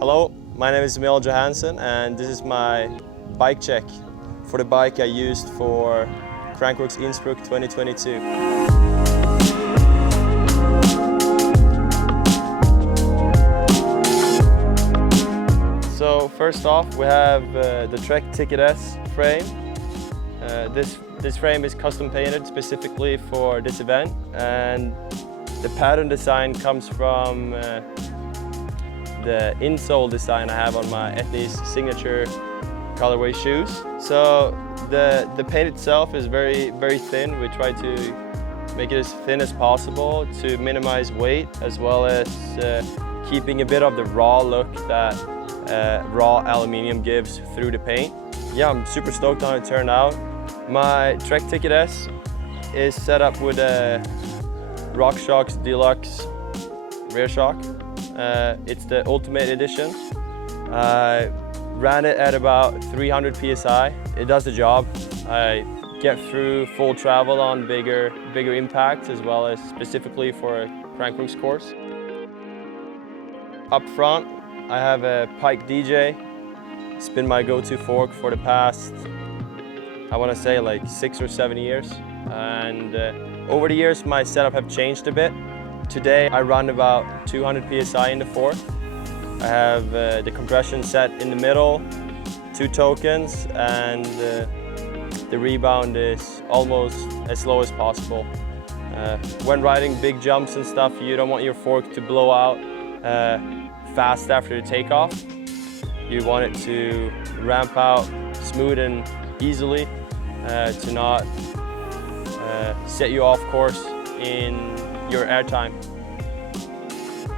Hello, my name is Emil Johansson and this is my bike check for the bike I used for Crankworx Innsbruck 2022. So first off we have the Trek Ticket S frame. This frame is custom painted specifically for this event, and the pattern design comes from the insole design I have on my Etnies signature colorway shoes. So the paint itself is very thin. We try to make it as thin as possible to minimize weight, as well as keeping a bit of the raw look that raw aluminium gives through the paint. Yeah, I'm super stoked on it turned out. My Trek Ticket S is set up with a RockShox Deluxe rear shock. It's the Ultimate Edition. I ran it at about 300 PSI. It does the job. I get through full travel on bigger impacts, as well as specifically for a Crankworx course. Up front, I have a Pike DJ. It's been my go-to fork for the past, I want to say like 6 or 7 years. And over the years, my setup have changed a bit. Today, I run about 200 PSI in the fork. I have the compression set in the middle, 2 tokens, and the rebound is almost as slow as possible. When riding big jumps and stuff, you don't want your fork to blow out fast after the takeoff. You want it to ramp out smooth and easily to not set you off course in your airtime.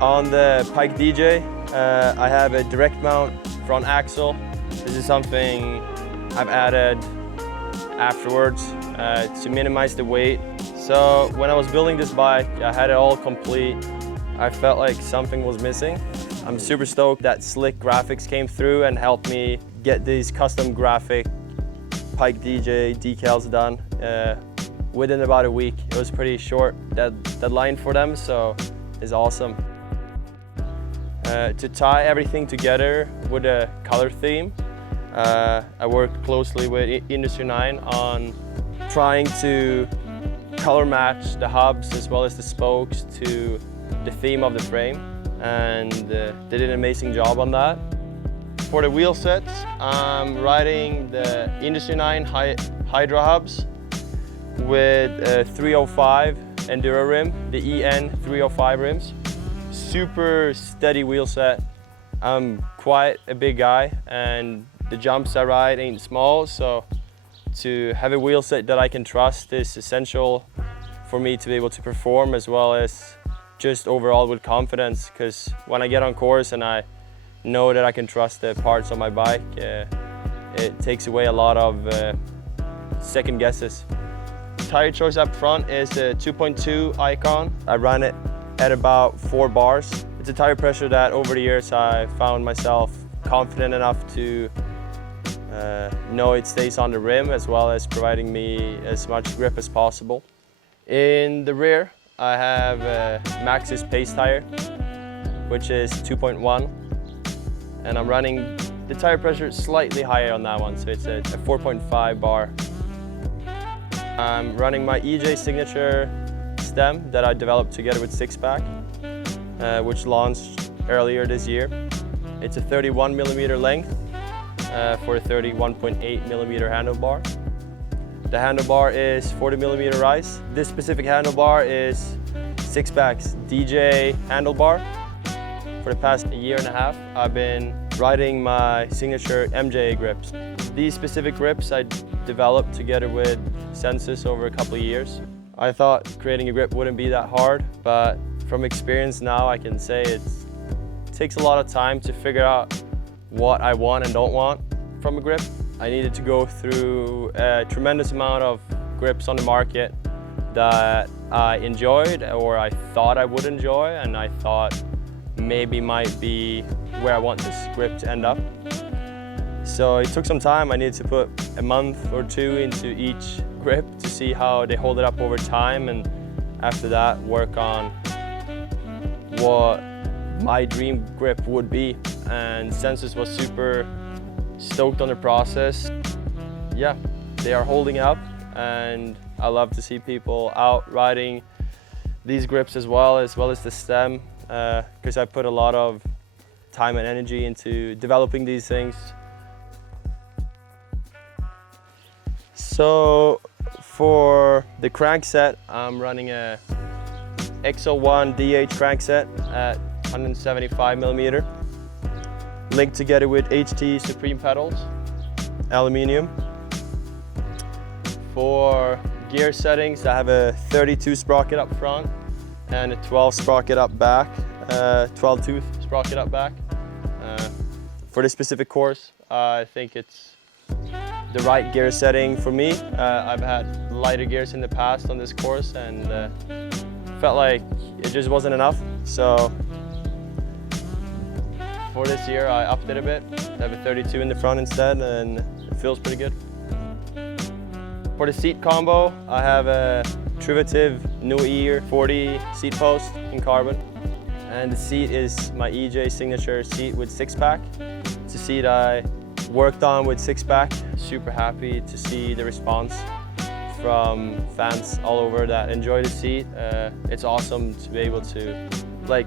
On the Pike DJ, I have a direct mount front axle. This is something I've added afterwards to minimize the weight. So when I was building this bike, I had it all complete. I felt like something was missing. I'm super stoked that slick graphics came through and helped me get these custom graphic Pike DJ decals done within about a week. It was pretty short deadline for them, so it's awesome. To tie everything together with a color theme, I worked closely with Industry 9 on trying to color match the hubs as well as the spokes to the theme of the frame, and they did an amazing job on that. For the wheel sets, I'm riding the Industry 9 Hydra hubs with a 305 Enduro rim, the EN 305 rims. Super steady wheel set. I'm quite a big guy and the jumps I ride ain't small, so to have a wheel set that I can trust is essential for me to be able to perform, as well as just overall with confidence, because when I get on course and I know that I can trust the parts on my bike, it takes away a lot of second guesses. Tire choice up front is a 2.2 Icon. I run it at about 4 bars. It's a tire pressure that over the years I found myself confident enough to know it stays on the rim, as well as providing me as much grip as possible. In the rear, I have a Maxxis Pace tire, which is 2.1, and I'm running the tire pressure slightly higher on that one, so it's a 4.5 bar. I'm running my EJ signature stem that I developed together with Sixpack, which launched earlier this year. It's a 31mm length for a 31.8mm handlebar. The handlebar is 40mm rise. This specific handlebar is Sixpack's DJ handlebar. For the past year and a half, I've been riding my signature MJ grips. These specific grips I developed together with Sensus over a couple of years. I thought creating a grip wouldn't be that hard, but from experience now I can say it takes a lot of time to figure out what I want and don't want from a grip. I needed to go through a tremendous amount of grips on the market that I enjoyed, or I thought I would enjoy, and I thought maybe might be where I want this grip to end up. So it took some time. I needed to put a month or 2 into each grip to see how they hold it up over time, and after that work on what my dream grip would be, and Sensus was super stoked on the process. Yeah, they are holding up, and I love to see people out riding these grips as well as the stem, because I put a lot of time and energy into developing these things. So for the crankset, I'm running a XL1 DH crankset at 175mm, linked together with HT Supreme pedals, aluminium. For gear settings, I have a 32 sprocket up front and a 12 sprocket up back, 12 tooth sprocket up back. For this specific course, I think it's the right gear setting for me. I've had lighter gears in the past on this course, and felt like it just wasn't enough. So for this year, I upped it a bit. I have a 32 in the front instead, and it feels pretty good. For the seat combo, I have a Trivative New Ear 40 seat post in carbon. And the seat is my EJ signature seat with 6-pack. It's a seat I worked on with 6-pack. Super happy to see the response from fans all over that enjoy the seat. It's awesome to be able to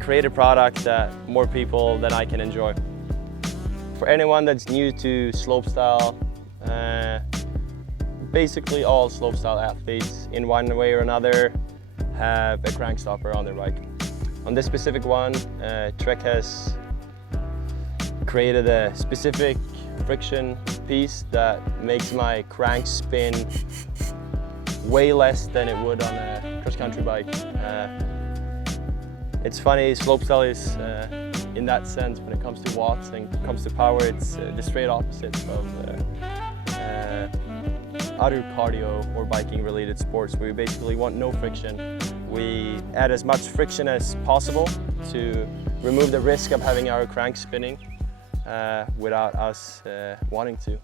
create a product that more people than I can enjoy. For anyone that's new to slopestyle, basically all slopestyle athletes in one way or another have a crank stopper on their bike. On this specific one, Trek has created a specific friction piece that makes my crank spin way less than it would on a cross-country bike. It's funny, slopestyle is, in that sense, when it comes to watts and comes to power, it's the straight opposite of other cardio or biking related sports. We basically want no friction. We add as much friction as possible to remove the risk of having our crank spinning without us wanting to.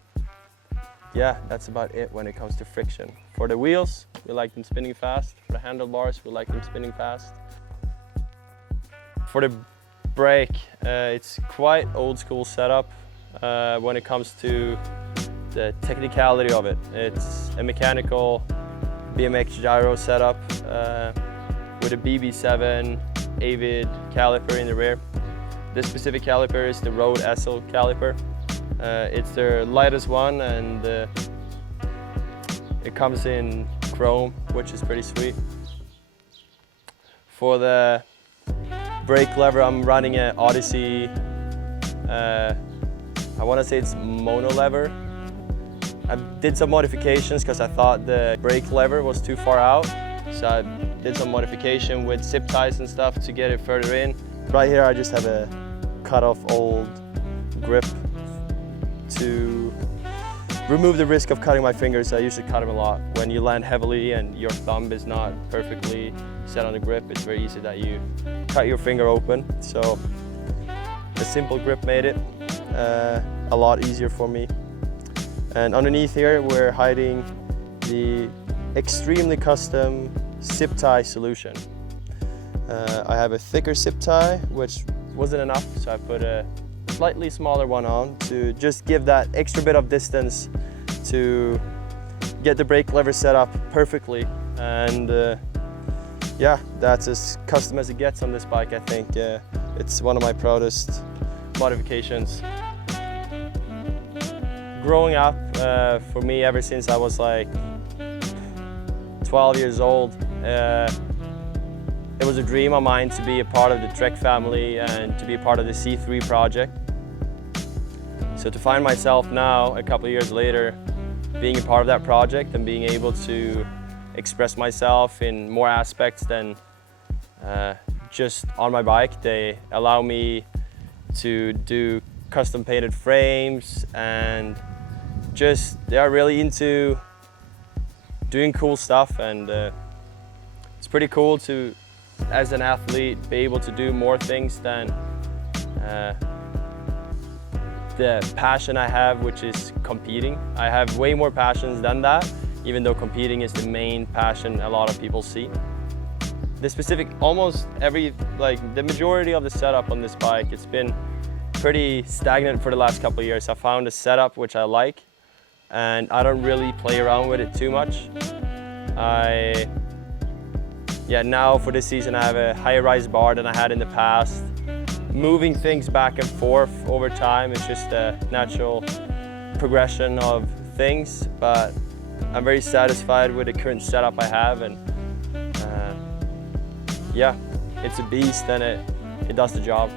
Yeah, that's about it when it comes to friction. For the wheels, we like them spinning fast. For the handlebars, we like them spinning fast. For the brake, it's quite old school setup when it comes to the technicality of it. It's a mechanical BMX gyro setup with a BB7 Avid caliper in the rear. This specific caliper is the Road SL caliper. It's their lightest one, and it comes in chrome, which is pretty sweet. For the brake lever, I'm running an Odyssey, I want to say it's mono lever. I did some modifications because I thought the brake lever was too far out. So I did some modification with zip ties and stuff to get it further in. Right here I just have a cut off old grip to remove the risk of cutting my fingers. I usually cut them a lot. When you land heavily and your thumb is not perfectly set on the grip, it's very easy that you cut your finger open. So a simple grip made it a lot easier for me. And underneath here, we're hiding the extremely custom zip tie solution. I have a thicker zip tie, which wasn't enough, so I put a slightly smaller one on to just give that extra bit of distance to get the brake lever set up perfectly. And yeah, that's as custom as it gets on this bike, I think. It's one of my proudest modifications. Growing up, for me, ever since I was like 12 years old, it was a dream of mine to be a part of the Trek family and to be a part of the C3 project. So to find myself now, a couple of years later, being a part of that project and being able to express myself in more aspects than just on my bike. They allow me to do custom painted frames, and they are really into doing cool stuff, and it's pretty cool to, as an athlete, be able to do more things than the passion I have, which is competing. I have way more passions than that, even though competing is the main passion a lot of people see. almost the majority of the setup on this bike, it's been pretty stagnant for the last couple of years. I found a setup which I like, and I don't really play around with it too much. Now for this season I have a higher rise bar than I had in the past. Moving things back and forth over time is just a natural progression of things, but I'm very satisfied with the current setup I have, and yeah, it's a beast and it does the job.